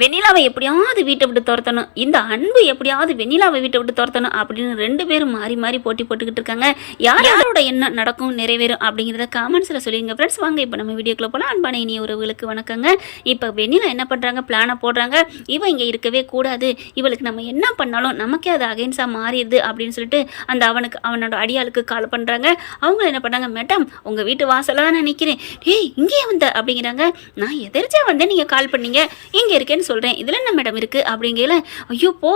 வெண்ணிலாவை எப்படியாவது வீட்டை விட்டு துரத்தணும், இந்த அன்பு எப்படியாவது வெண்ணிலாவை வீட்டை விட்டு துரத்தணும் அப்படின்னு 2 பேரும் மாறி மாறி போட்டி போட்டுக்கிட்டு இருக்காங்க. யாரோட என்ன நடக்கும் நிறைவேறும் அப்படிங்கிறத காமெண்ட்ஸில் சொல்லிடுங்க ஃப்ரெண்ட்ஸ். வாங்க இப்போ நம்ம வீடியோக்குள்ள போகலாம். அன்பான இனிய உறவுகளுக்கு வணக்கங்க. இப்போ வெண்ணிலா என்ன பண்ணுறாங்க, பிளானை போடுறாங்க. இவன் இங்கே இருக்கவே கூடாது, இவளுக்கு நம்ம என்ன பண்ணாலும் நமக்கே அது அகைன்ஸாக மாறிடுது அப்படின்னு சொல்லிட்டு அந்த அவனோட அடியாளுக்கு கால் பண்ணுறாங்க. அவங்க என்ன பண்ணாங்க, மேடம் உங்கள் வீட்டு வாசலாக தான் நினைக்கிறேன், ஏய் இங்கேயே வந்த அப்படிங்கிறாங்க. நான் எதிர்த்தா வந்தேன், நீங்கள் கால் பண்ணீங்க, இங்கே இருக்கேன்னு சொல்கிறேன், இதில் என்ன மேடம் இருக்குது அப்படிங்கல. ஐயோ போ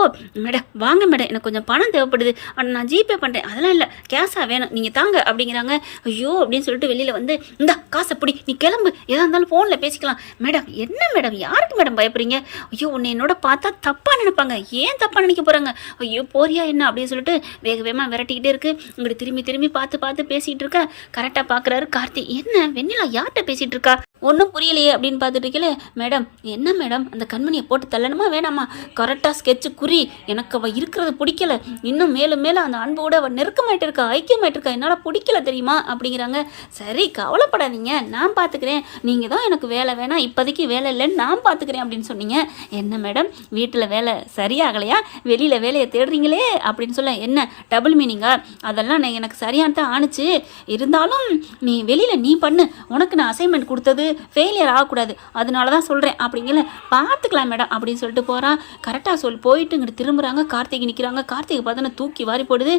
மேடம், வாங்க மேடம், எனக்கு கொஞ்சம் பணம் தேவைப்படுது, ஆனால் நான் ஜிபே பண்ணுறேன், அதெல்லாம் இல்லை கேஷாக வேணும், நீங்கள் தாங்க அப்படிங்கிறாங்க. ஐயோ அப்படின்னு சொல்லிட்டு வெளியில் வந்து, இந்த காசை பிடி, நீ கிளம்பு, எதாக இருந்தாலும் ஃபோனில் பேசிக்கலாம். மேடம் என்ன மேடம், யாருக்கு மேடம் பயப்படுறீங்க? ஐயோ உன்னை என்னோட பார்த்தா தப்பாக நினைப்பாங்க, ஏன் தப்பாக நினைக்க போகிறாங்க? ஐயோ போறியா என்ன அப்படின்னு சொல்லிட்டு வேக வேகமாக விரட்டிக்கிட்டே இருக்கு. உங்கள்கிட்ட திரும்பி திரும்பி பார்த்து பேசிகிட்டு இருக்க. கரெக்டாக பார்க்குறாரு கார்த்தி. என்ன வெண்ணிலா யார்கிட்ட பேசிகிட்டு இருக்கா, ஒன்றும் புரியலையே அப்படின்னு பார்த்துட்டு இருக்கல. மேடம் என்ன மேடம், அந்த கண்மணியை போட்டு தள்ளணுமா வேணாமா? கரெக்டாக ஸ்கெட்சு குறி, எனக்கு அவள் இருக்கிறது பிடிக்கல, இன்னும் மேலும் மேலும் அந்த அன்போடு அவள் நெருக்கமாயிட்டு இருக்கா, ஐக்கியமாயிட்டு இருக்கா, என்னால் பிடிக்கல தெரியுமா அப்படிங்கிறாங்க. சரி கவலைப்படாதீங்க, நான் பார்த்துக்கிறேன், நீங்கள் தான் எனக்கு வேலை வேணாம், இப்போதைக்கு வேலை இல்லைன்னு நான் பார்த்துக்கிறேன் அப்படின்னு சொன்னீங்க. என்ன மேடம் வீட்டில் வேலை சரியாகலையா, வெளியில் வேலையை தேடுறீங்களே அப்படின்னு சொல்ல. என்ன டபுள் மீனிங்கா? அதெல்லாம் நான் எனக்கு சரியான தான் ஆணுச்சு, இருந்தாலும் நீ வெளியில் நீ பண்ணு, உனக்கு நான் அசைன்மெண்ட் கொடுத்தது ஃபெயிலியர் ஆகக்கூடாது, அதனால தான் சொல்கிறேன் அப்படிங்கல. பார்த்துக்கலாம் மேடம் அப்படின்னு சொல்லிட்டு போகிறான். கரெக்டாக போயிட்டு இங்கிட்டு திரும்புகிறாங்க. கார்த்திகை நிற்கிறாங்க. கார்த்திகை பார்த்தோன்னா தூக்கி வாரி போடுது.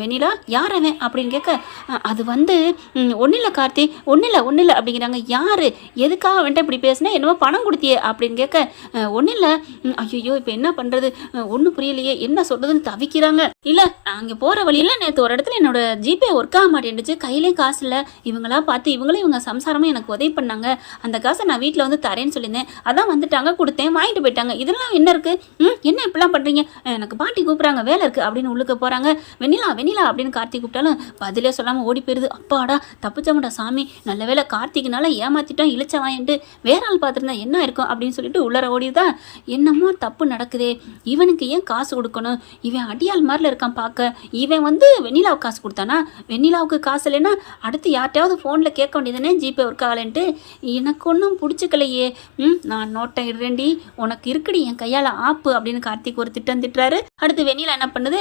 வெண்ணிலா யார் அவன் அப்படின்னு கேட்க, அது வந்து ஒன்றும் இல்லை கார்த்தி, ஒன்றும் இல்லை அப்படிங்கிறாங்க. யார் எதுக்காக வந்துட்டு இப்படி பேசுனா, என்னவோ பணம் கொடுத்தியே அப்படின்னு கேட்க, ஒன்றும் இல்லை. ஐயோ இப்போ என்ன பண்ணுறது, ஒன்றும் புரியலையே, என்ன சொல்கிறதுன்னு தவிக்கிறாங்க. இல்லை அங்கே போகிற வழியில் நேற்று ஒரு இடத்துல என்னோட ஜிபே ஒர்க் ஆக மாட்டேன்டுச்சு, கையிலேயும் காசு இல்லை, இவங்களா பார்த்து இவங்களும் இவங்க சம்சாரமும் எனக்கு உதவி பண்ணாங்க, அந்த காசை நான் வீட்டில் வந்து தரேன்னு சொல்லியிருந்தேன், அதான் வந்துட்டாங்க, கொடுத்தேன், வாங்கிட்டு போயிட்டாங்க, இதெல்லாம் என்ன இருக்குது, என்ன இப்படிலாம் பண்ணுறீங்க, எனக்கு பாட்டி கூப்பிட்றாங்க, வேலை இருக்குது அப்படின்னு உள்ளுக்க போகிறாங்க. வெண்ணிலா வெண்ணிலா அப்படின்னு கார்த்திக் கூப்பிட்டாலும் பதிலே சொல்லாமல் ஓடி போயிடுது. அப்பாடா தப்பிச்சவன்டா சாமி, நல்ல வேலை கார்த்திக்னால ஏமாற்றிட்டோம், இழிச்ச வாங்கிட்டு வேற ஆள் பார்த்துருந்தா என்ன இருக்கும் அப்படின்னு சொல்லிட்டு உள்ளர ஓடிதா. என்னமோ தப்பு நடக்குதே, இவனுக்கு ஏன் காசு கொடுக்கணும், இவன் அடியாள் மாதிரில இருக்கான் பார்க்க, இவன் வந்து வெண்ணிலாவுக்கு காசு கொடுத்தானா, வெண்ணிலாவுக்கு காசு இல்லைன்னா அடுத்து யார்ட்டையாவது ஃபோனில் கேட்க வேண்டியதுனே ஜிபே ஒர்க் ஆகலன்ட்டு. எனக்கு ஒன்றும் பிடிச்சிக்கலையே, நான் நோட்டை இடுறேன்டி, உனக்கு இருக்குடி என் கையால் ஆப்பு அப்படின்னு கார்த்திக் ஒரு திட்டம் திட்டுறாரு. அடுத்து வெண்ணிலா என்ன பண்ணுது,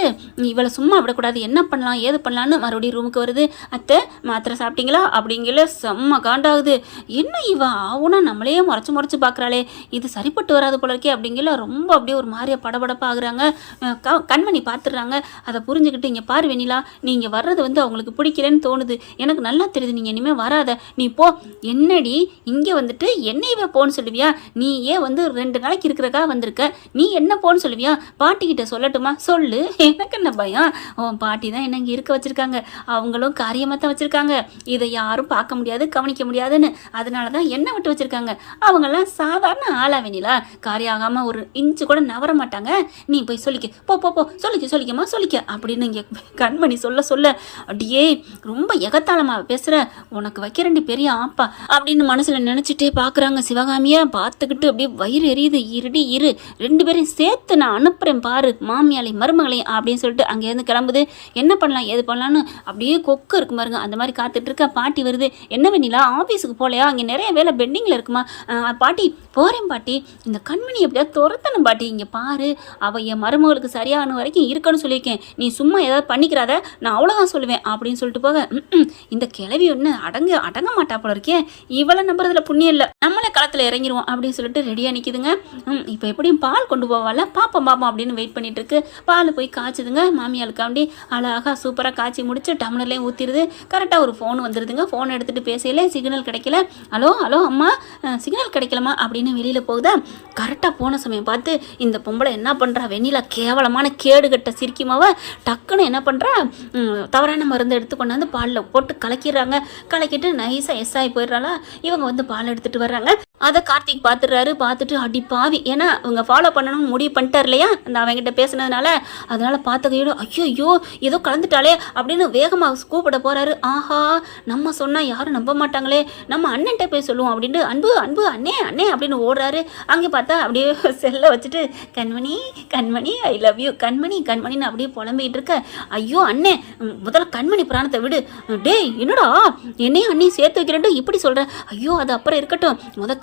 இவளை சும்மா விடக்கூடாது, என்ன பண்ணலாம் ஏது பண்ணலான்னு மறுபடியும் ரூமுக்கு வருது. அத்தை மாத்திரை சாப்பிட்டீங்களா அப்படிங்கல. செம்ம காண்டாகுது, என்ன இவ ஆகுனா நம்மளையே முறைச்சு பார்க்குறாளே, இது சரிப்பட்டு வராது போல இருக்கே அப்படிங்கல. ரொம்ப அப்படியே ஒரு மாதிரியா படபடப்பாகிறாங்க. கண்மணி பார்த்துடுறாங்க. அதை புரிஞ்சுக்கிட்டு, இங்கே பாரு வெண்ணிலா, நீங்கள் வர்றது வந்து அவங்களுக்கு பிடிக்கலன்னு தோணுது, எனக்கு நல்லா தெரியுது, நீங்கள் இனிமேல் வராத, நீ போ. என்னடி இங்கே வந்துட்டு என்னையவே போன்னு சொல்லுவியா, நீ ஏன் வந்து 2 நாளைக்கு இருக்கிறக்கா வந்திருக்க, நீ என்ன போன்னு சொல்லுவியா, பாட்டிக்கிட்ட சொல்லட்டுமா, சொல்லு, எனக்கு என்ன பயம், பாட்டி தான் என்ன இங்கே இருக்க வச்சுருக்காங்க, அவங்களும் காரியமாக தான் வச்சுருக்காங்க, இதை யாரும் பார்க்க முடியாது கவனிக்க முடியாதுன்னு, அதனால தான் என்ன விட்டு வச்சுருக்காங்க, அவங்கெல்லாம் சாதாரண ஆளா வெண்ணிலா, காரியாகாமல் ஒரு இன்ச்சு கூட நவர மாட்டாங்க, நீ போய் சொல்லிக்க, போ சொல்லிக்கம்மா சொல்லிக்க அப்படின்னு இங்கே கண்மணி சொல்ல அப்படியே ரொம்ப எகத்தாளமாக பேசுகிற, உனக்கு வைக்கிறண்டி பெரிய ஆப்பா அப்படின்னு மனசில் நினச்சிட்டே பார்க்குறாங்க. சிவகாமியை பார்த்துக்கிட்டு அப்படியே வயிறு எரியுது. இரு 2 பேரையும் சேர்த்து நான் அனுப்புகிறேன் பாரு, மாமியாலையும் மருமகளையும் அப்படின்னு சொல்லிட்டு அங்கேருந்து கிளம்புது. என்ன பண்ணலாம் ஏது பண்ணலான்னு அப்படியே கொக்கு இருக்கு பாருங்க, அந்த மாதிரி காத்துட்டு இருக்க. பாட்டி வருது. என்ன வெண்ணிலா ஆஃபீஸுக்கு போகலையா, அங்கே நிறைய வேலை பெண்டிங்கில் இருக்குமா? பாட்டி போகிறேன் பாட்டி, இந்த கண்மணி எப்படியாவது துரத்தணும் பாட்டி, இங்கே பாரு, அவள் என் மருமகளுக்கு சரியான வரைக்கும் இருக்கணும்னு சொல்லியிருக்கேன், நீ சும்மா ஏதாவது பண்ணிக்கிறாத, நான் அவ்வளோதான் சொல்லுவேன் அப்படின்னு சொல்லிட்டு போக, இந்த கிளவி ஒன்று அடங்க மாட்டா போல இருக்கே, இவளை நம்புறதுல புண்ணியம் இல்லை, நம்மளே களத்தில் இறங்கிடுவோம் அப்படின்னு சொல்லிட்டு ரெடியாக நிற்கிதுங்க. இப்போ எப்படியும் பால் கொண்டு போவால, பாப்போம் அப்படின்னு வெயிட் பண்ணிட்டு இருக்கு. பால் போய் காய்ச்சுதுங்க. மாமியாளுக்காண்டி அழகாக சூப்பராக காய்ச்சி முடிச்சு டம்ளர்லேயும் ஊற்றிடுது. கரெக்டாக ஒரு ஃபோன் வந்துடுதுங்க. ஃபோன் எடுத்துகிட்டு பேசல, சிக்னல் கிடைக்கல. ஹலோ அம்மா, சிக்னல் கிடைக்கலமா அப்படின்னு வெளியில் போகுதா. கரெக்டாக போன சமயம் பார்த்து இந்த பொம்பளை என்ன பண்ணுறா, வெண்ணிலா கேவலமான கேடுகட்ட சிரிக்குமாவ டக்குன்னு என்ன பண்ணுறா, தவறான மருந்து எடுத்து கொண்டாந்து பாலில் போட்டு கலக்கிடுறாங்க. கலக்கிட்டு நைஸாக எஸ்ஆகி போயிடுறாளா. இவங்க வந்து பால் எடுத்துகிட்டு வர்றாங்க. அதை கார்த்திக் பார்த்துடுறாரு. பார்த்துட்டு அடி பாவி, ஏன்னா இவங்க ஃபாலோ பண்ணணும்னு முடிவு பண்ணிட்டார் இல்லையா அந்த அவங்ககிட்ட பேசுனதுனால, அதனால் பார்த்த கையோடு ஐயோ ஏதோ கலந்துட்டாலே அப்படின்னு வேகமாக கூப்பிட போகிறாரு. ஆஹா நம்ம சொன்னால் யாரும் நம்ப மாட்டாங்களே, நம்ம அண்ணன்ட்ட போய் சொல்லுவோம் அப்படின்ட்டு அன்பு அண்ணே அப்படின்னு ஓடுறாரு. அங்கே பார்த்தா அப்படியே செல்லை வச்சுட்டு கண்மணி ஐ லவ் யூ கண்மணின்னு அப்படியே புலம்பிக்கிட்டு இருக்க. ஐயோ அண்ணே முதல்ல கண்மணி பிராணத்தை விடு, டேய் என்னடா என்னையும் அண்ணியும் சேர்த்து வைக்கிறேன்ட்டு இப்படி சொல்கிறேன். ஐயோ அது அப்புறம் இருக்கட்டும்,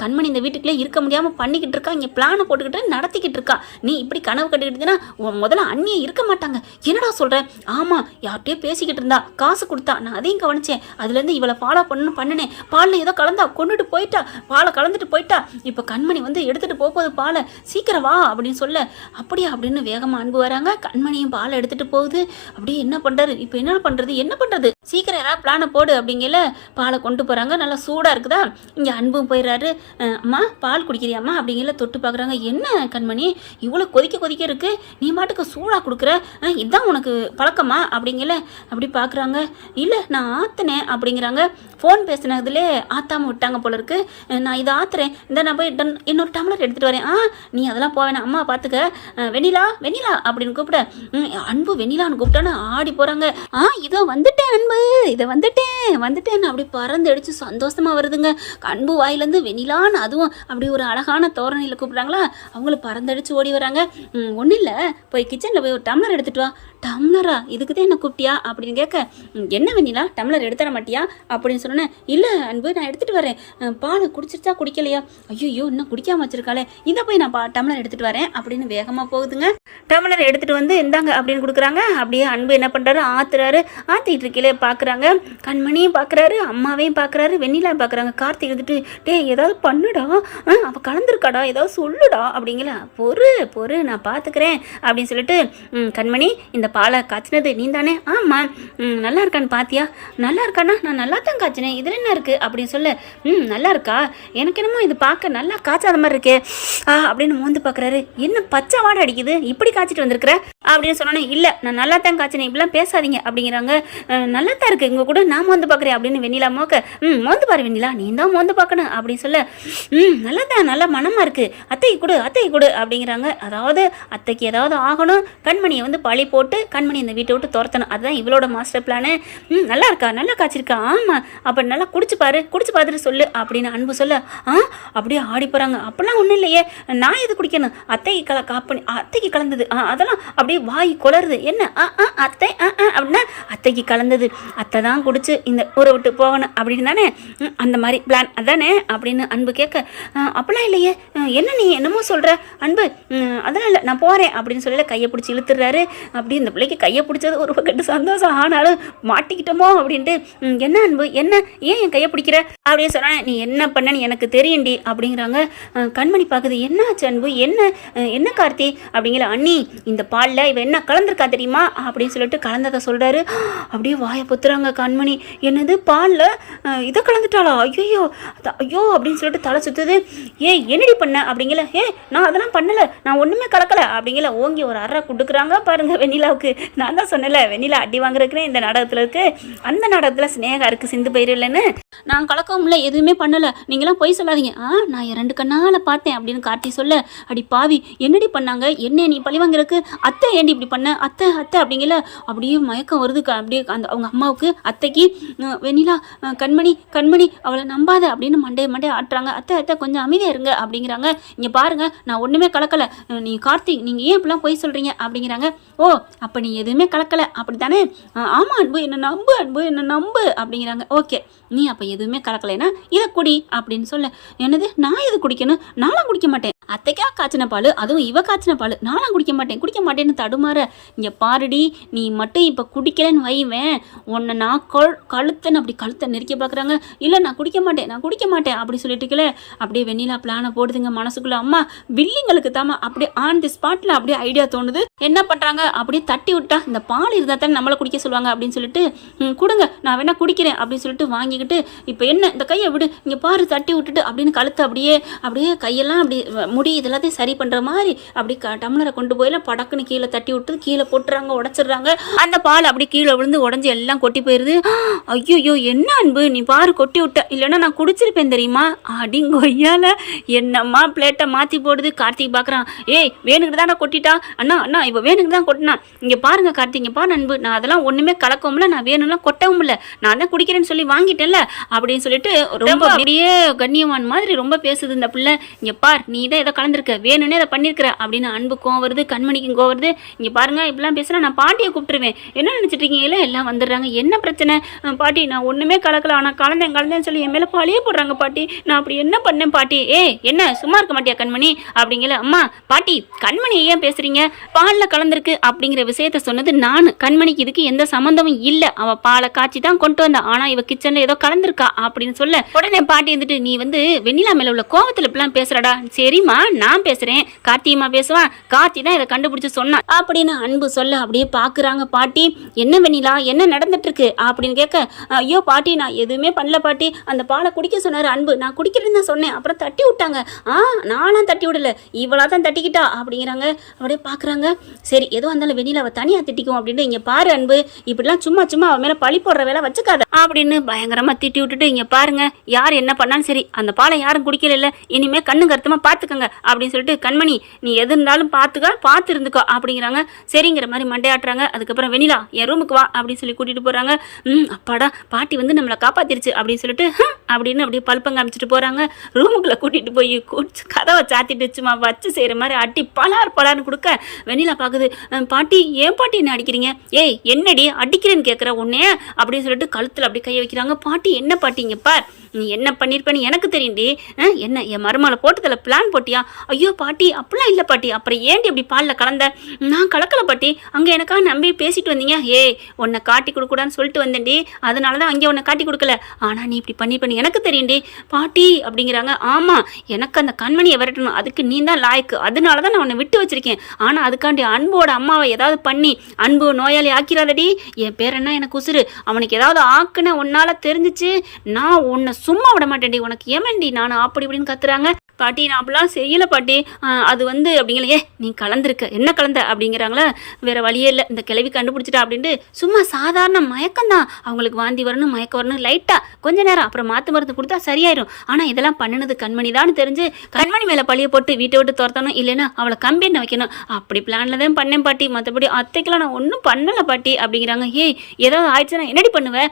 கண்மணி இந்த வீட்டுக்குள்ளே இருக்க முடியாமல் பண்ணிக்கிட்டு இருக்கா, இங்கே பிளானை போட்டுக்கிட்டு நடத்திக்கிட்டு இருக்கா. நீ இப்படி கனவு கட்டுக்கிட்டுனா முதல்ல அண்ணியை இருக்க மாட்டாங்க. என்னடா சொல்கிறேன்? ஆமாம், யார்கிட்டயோ பேசிக்கிட்டு இருந்தா, காசு கொடுத்தா, நான் அதையும் கவனிச்சேன். அதுலேருந்து இவளை ஃபாலோ பண்ணினேன். பாலில் ஏதோ கலந்தா, கொண்டுட்டு போயிட்டா, பாலை கலந்துட்டு போயிட்டா. இப்போ கண்மணி வந்து எடுத்துகிட்டு போகுது பாலை, சீக்கிரம் வா அப்படின்னு சொல்ல, அப்படியா அப்படின்னு வேகமாக அன்பு வராங்க. கண்மணியும் பாலை எடுத்துகிட்டு போகுது. அப்படியே என்ன பண்ணுறது, இப்போ என்ன பண்ணுறது, சீக்கிரம் ஏதாவது பிளானை போடு அப்படிங்கல பாலை கொண்டு போகிறாங்க. நல்லா சூடாக இருக்குதா. இங்கே அன்பும் போயிடுறாரு. அம்மா பால் குடிக்கிறியாம்மா அப்படிங்கல தொட்டு பார்க்குறாங்க. என்ன கண்மணி இவ்வளோ கொதிக்க இருக்கு, நீ பாட்டுக்கு சூடாக கொடுக்குற, இதுதான் உனக்கு பழக்கமா அப்படிங்கல அப்படி பார்க்குறாங்க. இல்லை நான் ஆற்றுனேன் அப்படிங்கிறாங்க. ஃபோன் பேசினதுலே ஆற்றாமல் விட்டாங்க போல இருக்கு. நான் இதை ஆற்றுறேன், இந்த நான் போய் இன்னொரு டம்ளர் எடுத்துகிட்டு வரேன். நீ அதெல்லாம் போவேணா, அம்மா பார்த்துக்க, வெண்ணிலா அப்படின்னு கூப்பிட அன்பு வெண்ணிலான்னு கூப்பிட்டான்னு ஆடி போகிறாங்க. இதோ வந்துட்டேன் அன்பு, இதை வந்துட்டேன் அப்படி பறந்து அடிச்சு சந்தோஷமா வருதுங்க. அன்பு வாயிலேருந்து வெண்ணிலான்னு அதுவும் அப்படி ஒரு அழகான தோரணையில் கூப்பிட்றாங்களா, அவங்களும் பறந்தடிச்சு ஓடி வராங்க. ஒன்றும் இல்லை, போய் கிச்சனில் போய் ஒரு டம்ளர் எடுத்துட்டு வா. டம்ளரா, இதுக்கு தான் என்ன கூப்பிட்டியா அப்படின்னு கேட்க, என்ன வெண்ணிலா டம்ளர் எடுத்துட மாட்டியா அப்படின்னு சொன்னேன். இல்லை அன்பு நான் எடுத்துகிட்டு வரேன், பால் குடிச்சிருச்சா குடிக்கலையா, ஐயோ இன்னும் குடிக்காம வச்சிருக்காளே, இதை போய் நான் டம்ளர் எடுத்துகிட்டு வரேன் அப்படின்னு வேகமாக போகுதுங்க. டம்ளர் எடுத்துகிட்டு வந்து இந்தாங்க அப்படின்னு கொடுக்குறாங்க. அப்படியே அன்பு என்ன பண்ணுறாரு, ஆற்றுறாரு. ஆற்றிட்டு இருக்கீழே பார்க்குறாங்க. கண்மணியும் பார்க்குறாரு, அம்மாவையும் பார்க்குறாரு, வெண்ணிலாவை பார்க்குறாங்க. கார்த்திக் எடுத்துட்டு, டே ஏதாவது பண்ணுடா, அவள் கலந்துருக்காடா, ஏதாவது சொல்லுடா அப்படிங்கள. பொறு நான் பார்த்துக்கிறேன் அப்படின்னு சொல்லிட்டு, கண்மணி இந்த பாலை காய்ச்சினது நீ தானே? ஆமாம். நல்லா இருக்கான்னு பார்த்தியா? நல்லா இருக்கானா? நான் நல்லா தான் காய்ச்சினேன், இதில் என்ன இருக்குது அப்படின்னு சொல்ல, நல்லா இருக்கா? எனக்கு என்னமோ இது பார்க்க நல்லா காய்ச்சாத மாதிரி இருக்கே அப்படின்னு மோந்து பார்க்குறாரு. என்ன பச்சை வாடை அடிக்குது, இப்படி காய்ச்சிட்டு வந்திருக்கிற அப்படின்னு சொன்னோன்னே, இல்லை நான் நல்லா தான் காய்ச்சினேன், இப்படிலாம் பேசாதீங்க அப்படிங்கிறாங்க. நல்லா தான் இருக்குது, இங்கே கூட நான் மோந்து பார்க்குறேன் அப்படின்னு வெண்ணிலா மோக்க, மோந்து பாரு வெண்ணிலா, நீ தான் மோந்து பார்க்கணும் அப்படின்னு சொல்ல, நல்லா மனமாக இருக்குது, அத்தைக்கு கொடு அப்படிங்கிறாங்க. அதாவது அத்தைக்கு ஏதாவது ஆகணும், கண்மணியை வந்து பழி போட்டு கண்மணி இந்த வீட்டை விட்டு துரத்தணும், அதுதான் இவளோட மாஸ்டர் பிளானு. நல்லா இருக்கா, நல்லா காய்ச்சிருக்கா, ஆமாம், அப்போ நல்லா குடிச்சு பார்த்துட்டு சொல்லு அப்படின்னு அன்பு சொல்ல, அப்படியே ஆடி போகிறாங்க. அப்பெல்லாம் ஒன்றும் இல்லையே, நான் இது குடிக்கணும், அத்தைக்கு கலந்தது, அதெல்லாம் அப்படியே வாய் குளருது. என்ன அத்தை அப்படின்னா அத்தைக்கு கலந்தது, அத்தை தான் குடிச்சு இந்த ஊரை விட்டு போகணும் அப்படின்னு தானே, அந்த மாதிரி பிளான் அதானே அப்படின்னு அன்பு கேட்க, அப்பெல்லாம் இல்லையே, என்ன நீ என்னமோ சொல்கிற அன்பு, அதெல்லாம் இல்லை நான் போகிறேன் அப்படின்னு சொல்லி கையை பிடிச்சி இழுத்துடுறாரு. அப்படி இந்த பிள்ளைக்கு கையை பிடிச்சது ஒரு பக்கத்து சந்தோஷம், ஆனாலும் மாட்டிக்கிட்டோமோ அப்படின்ட்டு, என்ன அன்பு என்ன, ஏன் என் கையை பிடிக்கிற அப்படின்னு சொன்ன, நீ என்ன பண்ணன்னு எனக்கு தெரியுண்டி அப்படிங்கிறாங்க. கண்மணி பார்க்குது, என்ன ஆச்சு அன்பு, என்ன கார்த்தி அப்படிங்கிற. அண்ணி இந்த பாலில் இவ என்ன கலந்துருக்கா தெரியுமா அப்படின்னு சொல்லிட்டு கலந்ததை சொல்கிறாரு. அப்படியே வாயை பொத்துறாங்க கண்மணி. என்னது பாலில் இதை கலந்துட்டாளா, ஐயோ அப்படின்னு சொல்லிட்டு தலை சுற்றுது. என்னடி பண்ண அப்படிங்கிற. நான் அதெல்லாம் பண்ணலை, நான் ஒன்றுமே கலக்கலை அப்படிங்கிற. ஓங்கி ஒரு அறை கொடுக்குறாங்க பாருங்க வெண்ணிலாவுக்கு. நான் தான் சொன்னல வெண்ணிலா அடி வாங்குறதுக்குன்னு இந்த நாடகத்தில் இருக்குது, அந்த நாடகத்தில் ஸ்னேகா இருக்குது சிந்து பயிரில்லைன்னு. நான் கலக்கவும் இல்லை, எதுவுமே பண்ணலை, நீங்களாம் பொய் சொல்லாதீங்க. நான் என் 2 கண்ணால் பார்த்தேன் அப்படின்னு கார்த்தி சொல்ல, அடி பாவி என்னடி பண்ணாங்க, என்ன நீ பழி வாங்குறதுக்கு, அத்தை ஏண்டி இப்படி பண்ண, அத்தை அப்படிங்கல. அப்படியே மயக்கம் வருது அப்படியே அந்த அவங்க அம்மாவுக்கு. அத்தைக்கு வெண்ணிலா கண்மணி அவளை நம்பாத அப்படின்னு மண்டே ஆட்டுறாங்க. அத்தை கொஞ்சம் அமைதியாக இருங்க அப்படிங்கிறாங்க. இங்கே பாருங்க நான் ஒன்றுமே கலக்கலை, நீ கார்த்திக் நீங்கள் ஏன் இப்படிலாம் பொய் சொல்கிறீங்க அப்படிங்கிறாங்க. ஓ அப்போ நீ எதுவுமே கலக்கலை அப்படி தானே? ஆமாம் அன்பு என்ன நம்பு அப்படிங்கிறாங்க. ஓகே நீ அப்போ எதுவுமே கலக்கலைன்னா இதை குடி அப்படின்னு சொல்ல. என்னது நான் எது குடிக்கணும், நானும் குடிக்க மாட்டேன், அத்தைக்கா காய்ச்சின பால், அதுவும் இவ காய்ச்சின பால், நானும் குடிக்க மாட்டேன்னு தடுமாற. இங்கே பாருடி நீ மட்டும் இப்போ குடிக்கலன்னு வைவேன், உன்னை நான் கழுத்தை நெருக்கி பார்க்குறாங்க. இல்லை நான் குடிக்க மாட்டேன் அப்படி சொல்லிட்டு இருக்கல. அப்படியே வெண்ணிலா பிளானை போடுதுங்க மனசுக்குள்ள. அம்மா வில்லிங்களுக்கு தாமா அப்படியே ஆன் தி ஸ்பாட்டில் அப்படியே ஐடியா தோணுது. என்ன பண்ணுறாங்க, அப்படியே தட்டி விட்டா இந்த பால் இருந்தால் தானே நம்மளை குடிக்க சொல்லுவாங்க அப்படின்னு சொல்லிட்டு, கொடுங்க நான் வேணா குடிக்கிறேன் அப்படின்னு சொல்லிட்டு வாங்கிக்கிட்டு, இப்போ என்ன இந்த கையை விடு, இங்கே பாரு தட்டி விட்டுட்டு அப்படின்னு கழுத்து அப்படியே கையெல்லாம் அப்படி முடி இதெல்லாத்தையும் சரி பண்ணுற மாதிரி அப்படி டம்ளரை கொண்டு போயில படக்குன்னு கீழே தட்டி விட்டு கீழே போட்டுறாங்க, உடச்சிடுறாங்க. அந்த பால் அப்படி கீழே விழுந்து உடஞ்சி எல்லாம் கொட்டி போயிடுது. ஐயோ என்ன அன்பு நீ பாரு கொட்டி விட்ட, இல்லைன்னா நான் குடிச்சிருப்பேன் தெரியுமா அடிங்கொய்யால. என்னம்மா பிளேட்டை மாற்றி போடுது. கார்த்திக் பார்க்குறான். வேணுக்கிட்டு தானே கொட்டிட்டா, அண்ணா இவ வேணுங்க தான் கொட்டினா. இங்கே பாருங்க கார்த்தி, இங்கே பாரு அன்பு, நான் அதெல்லாம் ஒன்றுமே கலக்கவும் இல்லை, நான் வேணும்லாம் கொட்டவும் இல்லை, நான் தான் குடிக்கிறேன்னு சொல்லி வாங்கிட்டேன்ல அப்படின்னு சொல்லிட்டு ரொம்ப அப்படியே கண்ணியவான் மாதிரி ரொம்ப பேசுது இந்த பிள்ளை. இங்கே பார், நீ தான் ஏதோ கலந்துருக்க, வேணும்னே அதை பண்ணியிருக்கிற அப்படின்னு அன்பு கோவம் வருது, கண்மணிக்கும் கோவம் வருது. இங்கே பாருங்க, இப்படிலாம் பேசுனா நான் பாட்டியை கூப்பிட்டுருவேன், என்ன நினச்சிட்டு இருக்கீங்களே, எல்லாம் வந்துடுறாங்க, என்ன பிரச்சனை பாட்டி, நான் ஒன்றுமே கலக்கல, ஆனால் கலந்தேன்னு சொல்லி என் மேலே பழிய போடுறாங்க பாட்டி, நான் அப்படி என்ன பண்ணேன் பாட்டி, என்ன சும்மா இருக்க மாட்டியா கண்மணி அப்படிங்கல. அம்மா பாட்டி, கண்மணி ஏன் பேசுறீங்க, பாலில் கலந்துருக்கு அப்படிங்கிற விஷயத்த சொன்னது நான், கண்மணிக்கு இதுக்கு எந்த சம்மந்தமும் இல்லை, அவள் பாலை காய்ச்சி தான் கொண்டு வந்தா, ஆனால் இவ கிச்சனில் ஏதோ கலந்துருக்கா அப்படின்னு சொல்ல உடனே பாட்டி வந்துட்டு, நீ வந்து வெண்ணிலா மேலே உள்ள கோவத்தில் இப்பெல்லாம் பேசுறடா, சரிம்மா நான் பேசுகிறேன், கார்த்தியம்மா பேசுவான், கார்த்தி தான் இதை கண்டுபிடிச்சு சொன்னான் அப்படின்னு அன்பு சொல்ல அப்படியே பார்க்குறாங்க பாட்டி. என்ன வெண்ணிலா, என்ன நடந்துட்டு இருக்கு அப்படின்னு கேட்க, ஐயோ பாட்டி நான் எதுவுமே பண்ணல பாட்டி, அந்த பாலை குடிக்க சொன்னார் அன்பு, நான் குடிக்கிறேன்னு தான் சொன்னேன், அப்புறம் தட்டி விட்டாங்க, நானும் தட்டி விடல, இவளா தான் தட்டிக்கிட்டா அப்படிங்கிறாங்க. அப்படியே பார்க்குறாங்க, சரி எதுவும் இருந்தாலும் வெண்ணிலாவை தனியாக திட்டிக்கும் அப்படின்னு. இங்கே பாரு அன்பு, இப்படிலாம் சும்மா சும்மா அவன் மேலே பழி போடுற வேலை வச்சுக்காத அப்படின்னு பயங்கரமாக திட்டி விட்டுட்டு, இங்கே பாருங்க யார் என்ன பண்ணாலும் சரி அந்த பாலை யாரும் குடிக்கல இல்லை, இனிமே கண்ணு கருத்துமா பார்த்துக்கங்க அப்படின்னு சொல்லிட்டு, கண்மணி நீ எது இருந்தாலும் பார்த்து இருந்துக்கோ அப்படிங்கிறாங்க. சரிங்கிற மாதிரி மண்டையாட்டுறாங்க. அதுக்கப்புறம் வெண்ணிலா என் ரூமுக்கு வா அப்படின்னு சொல்லி கூட்டிட்டு போறாங்க. அப்பாடா பாட்டி வந்து நம்மளை காப்பாத்திருச்சு அப்படின்னு சொல்லிட்டு அப்படின்னு அப்படியே பல்பங்க அமைச்சிட்டு போறாங்க. ரூமுக்குள்ள கூட்டிட்டு போய் கதவை சாத்திட்டு சும்மா வச்சு செய்யற மாதிரி அட்டி பலார்னு கொடுக்க வெண்ணிலா பாக்குது. பாட்டி ஏன் பாட்டி என்ன அடிக்கிறீங்க, ஏய் என்னடி அடிக்கிறேன்னு கேட்குற உன்னே அப்படின்னு சொல்லிட்டு கழுத்துல அப்படி கையை வைக்கிறாங்க. பாட்டி என்ன பாட்டிங்க பார், நீ என்ன பண்ணியிருப்பேன்னு எனக்கு தெரியும்டி, என்ன என் மருமலை போட்டதில் பிளான் போட்டியா, ஐயோ பாட்டி அப்படிலாம் இல்லை பாட்டி, அப்புறம் ஏன்டி அப்படி பாலில் கலந்த, நான் கலக்கலை பாட்டி, அங்கே எனக்காக நம்பி பேசிட்டு வந்தீங்க, உன்னை காட்டி கொடுக்கூடான்னு சொல்லிட்டு வந்தேன்டி, அதனால தான் அங்கே உன்னை காட்டி கொடுக்கல, ஆனால் நீ இப்படி பண்ணி எனக்கு தெரியும்டி பாட்டி அப்படிங்கிறாங்க. ஆமாம் எனக்கு அந்த கண்மணியை விரட்டணும், அதுக்கு நீ தான் லாய்க்கு, அதனால தான் நான் உன்னை விட்டு வச்சிருக்கேன், ஆனால் அதுக்காண்டி அன்போட அம்மாவை ஏதாவது பண்ணி அன்பு நோயாளி ஆக்கிறாதடி, என் பேர் என்ன எனக்கு உசுறு, அவனுக்கு ஏதாவது ஆக்குன உன்னால் தெரிஞ்சிச்சு நான் உன்னை சும்மா விட மாட்டேன்டி, உனக்கு ஏமண்டி நான் அப்படி இப்படின்னு கத்துறாங்க. பாட்டி நான் அப்படிலாம் செய்யலை பாட்டி, அது வந்து அப்படிங்களே நீ கலந்துருக்க, என்ன கலந்த அப்படிங்கிறாங்களா. வேற வழியே இல்லை, இந்த கிளவி கண்டுபிடிச்சிட்டா அப்படின்ட்டு சும்மா சாதாரண மயக்கம் தான், அவங்களுக்கு வாந்தி வரணும் மயக்கம் வரணும் லைட்டாக கொஞ்ச நேரம், அப்புறம் மாற்று மருந்து கொடுத்தா சரியாயிரும், ஆனால் இதெல்லாம் பண்ணினது கண்மணி தான் தெரிஞ்சு கண்மணி மேலே பழிய போட்டு வீட்டை விட்டு துரத்தணும், இல்லைன்னா அவளை கம்பெனி வைக்கணும், அப்படி பிளானில் தான் பண்ணேன் பாட்டி, மற்றபடி அத்தைக்கெல்லாம் நான் ஒன்றும் பண்ணலை பாட்டி அப்படிங்கிறாங்க. ஏதாவது ஆயிடுச்சுன்னா என்னடி பண்ணுவேன்,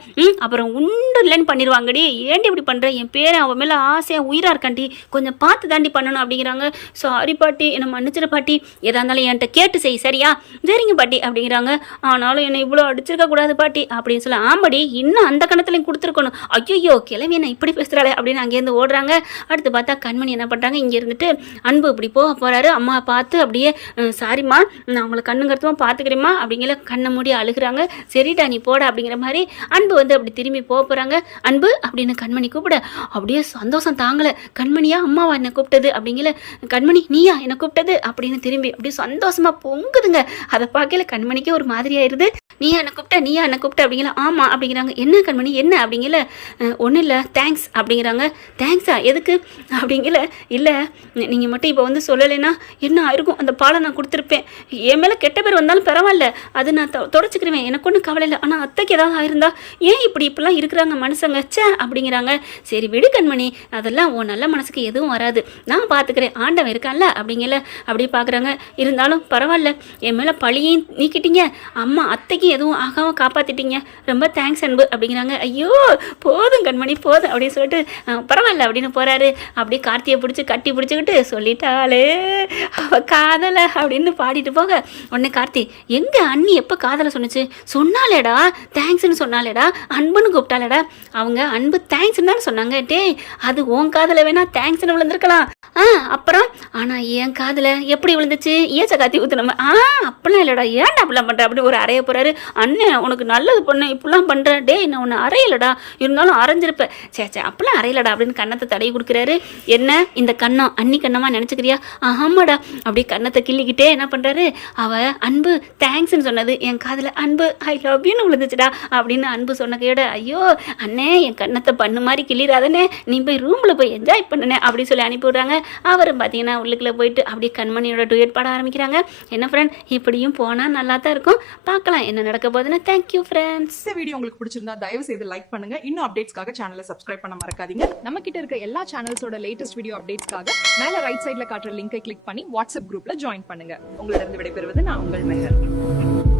அப்புறம் உண்டு இல்லைன்னு பண்ணிடுவாங்கடி, ஏன்டி இப்படி பண்ணுற, என் பேரை அவன் மேலே ஆசையாக உயிராக இருக்காண்டி, கொஞ்சம் பார்த்து தாண்டி பண்ணணும் அப்படிங்கிறாங்க. சாரி பாட்டி என்னை மன்னிச்சிட பாட்டி, எதா இருந்தாலும் என்கிட்ட கேட்டு செய் சரியா, சரிங்க பாட்டி அப்படிங்கிறாங்க. ஆனாலும் என்னை இவ்வளோ அடிச்சிருக்க கூடாது பாட்டி அப்படின்னு சொல்ல, ஆமாடி இன்னும் அந்த கணத்துலையும் கொடுத்துருக்கணும், ஐயோ கிளவி என்ன இப்படி பேசுகிறாளே அப்படின்னு அங்கேருந்து ஓடுறாங்க. அடுத்து பார்த்தா கண்மணி என்ன பண்ணுறாங்க, இங்கே இருந்துட்டு அன்பு இப்படி போக போகிறாரு, அம்மா பார்த்து அப்படியே சாரிம்மா நான் அவங்களை கண்ணு கருத்துமா பார்த்துக்கிறேம்மா அப்படிங்கிற கண்ணை மூடி அழுகிறாங்க. சரிடா நீ போட அப்படிங்கிற மாதிரி அன்பு வந்து அப்படி திரும்பி போக போகிறாங்க. அன்பு அப்படின்னு கண்மணி கூப்பிட அப்படியே சந்தோஷம் தாங்கலை, கண்மணியா அம்மாவா என்ன கூப்பிட்டது அப்படிங்கல, கண்மணி நீயா என்ன கூப்பிட்டது அப்படின்னு திரும்பி அப்படியே சந்தோஷமா பொங்குதுங்க. அதை பார்க்கல கண்மணிக்கே ஒரு மாதிரி ஆயிடுது. நீயா என்ன கூப்பிட்ட அப்படிங்கிற, ஆமா அப்படிங்கிறாங்க. என்ன கண்மணி என்ன அப்படிங்கல, ஒன்றும் இல்லை தேங்க்ஸ் அப்படிங்கிறாங்க. தேங்க்ஸா எதுக்கு அப்படிங்கல, இல்லை நீங்கள் மட்டும் இப்போ வந்து சொல்லலைன்னா என்ன ஆயிருக்கும், அந்த பாலை நான் கொடுத்துருப்பேன், என் மேலே கெட்ட பேர் வந்தாலும் பரவாயில்ல, அது நான் தொடச்சிக்கிருவேன், எனக்கு ஒன்றும் கவலை இல்லை, ஆனால் அத்தைக்கு ஏதாவது ஆயிருந்தா ஏன் இப்படிலாம் இருக்கிறாங்க மனுஷங்க சே அப்படிங்கிறாங்க. சரி விடு கண்மணி, அதெல்லாம் உன் நல்ல மனசுக்கு எதுவும் வராது, நான் பார்த்துக்கிறேன், ஆண்டவன் இருக்கான்ல அப்படிங்கல. அப்படி பார்க்குறாங்க. இருந்தாலும் பரவாயில்ல, என் மேலே பழியையும் நீக்கிட்டீங்க, அம்மா அத்தைக்கு எதுவும் ஆகாமல் காப்பாற்றிட்டீங்க, ரொம்ப தேங்க்ஸ் அன்பு அப்படிங்கிறாங்க. ஐயோ போதும் கண்மணி போதும் அப்படின்னு சொல்லிட்டு பரவாயில்ல அப்படின்னு போகிறாரு. அப்படியே கார்த்தியை பிடிச்சி கட்டி பிடிச்சிக்கிட்டு சொல்லிட்டாளே அவ காதலை அப்படின்னு பாடிட்டு போக, உடனே கார்த்தி எங்கே அண்ணி எப்போ காதலை சொன்னாலேடா தேங்க்ஸ்ன்னு சொன்னாலேடா, அன்புன்னு கூப்பிட்டாலேடா, அவங்க அன்பு தேங்க்ஸ்ன்னு தானே சொன்னாங்க, அது உன் காதலை வேணா தேங்க்ஸ்ன்னு விழுந்திருக்கலாம், அப்புறம் ஆனால் என் காதில் எப்படி விழுந்துச்சு, ஏச்ச காத்தி ஊற்றுனோம், அப்படிலாம் இல்லைடா, ஏன்டா அப்படிலாம் பண்ணுற அப்படி ஒரு அறைய போகிறாரு. அண்ணன் உனக்கு நல்லது பண்ண இப்படிலாம் பண்ணுற, நான் உன்னை அறையலடா, இருந்தாலும் அரைஞ்சிருப்பேன், சே அப்படிலாம் அறையலடா அப்படின்னு கண்ணத்தை தடவி கொடுக்குறாரு. என்ன இந்த கண்ணம் அன்னி கண்ணமா நினச்சிக்கிறியா, ஆமாடா அப்படி கண்ணத்தை கிள்ளிக்கிட்டே என்ன பண்ணுறாரு, அன்பு தேங்க்ஸ்ன்னு சொன்னது என் காதில் அன்பு ஐ லவ் யூன்னு விழுந்துச்சுடா அப்படின்னு அன்பு சொன்ன கேட, ஐயோ அண்ணே என் கண்ணத்தை பண்ணு மாதிரி கிள்ளிடாதனே, நீ போய் ரூமில் போய் என்ஜாய் பண்ணுனே அப்படின்னு சொல்லி அனுப்பிவிடுறாங்க. அவரும் பார்த்தீங்கன்னா உள்ளுக்குள்ளே போயிட்டு அப்படியே கண்மணியோட டுயட் பாட ஆரம்பிக்கிறாங்க. என்ன ஃப்ரெண்ட் இப்படியும் போனால் நல்லா தான் இருக்கும், பார்க்கலாம் என்ன என்ன நடக்க போகுதுன்னு. Thank you friends. இந்த வீடியோ உங்களுக்கு பிடிச்சிருந்தா தயவு செய்து லைக் பண்ணுங்க. இன்னும் அப்டேட்ஸ்க்காக சேனலை சப்ஸ்கிரைப் பண்ண மறக்காதீங்க. நம்ம கிட்ட இருக்க எல்லா சேனல்ஸோட லேட்டஸ்ட் வீடியோ அப்டேட்ஸ்க்காக மேல ரைட் சைடுல காட்டுற லிங்கை கிளிக் பண்ணி வாட்ஸ்அப் குரூப்ல ஜாயின் பண்ணுங்க. உங்களிடம் விடைபெறுவது நான் உங்கள் மெஹர்.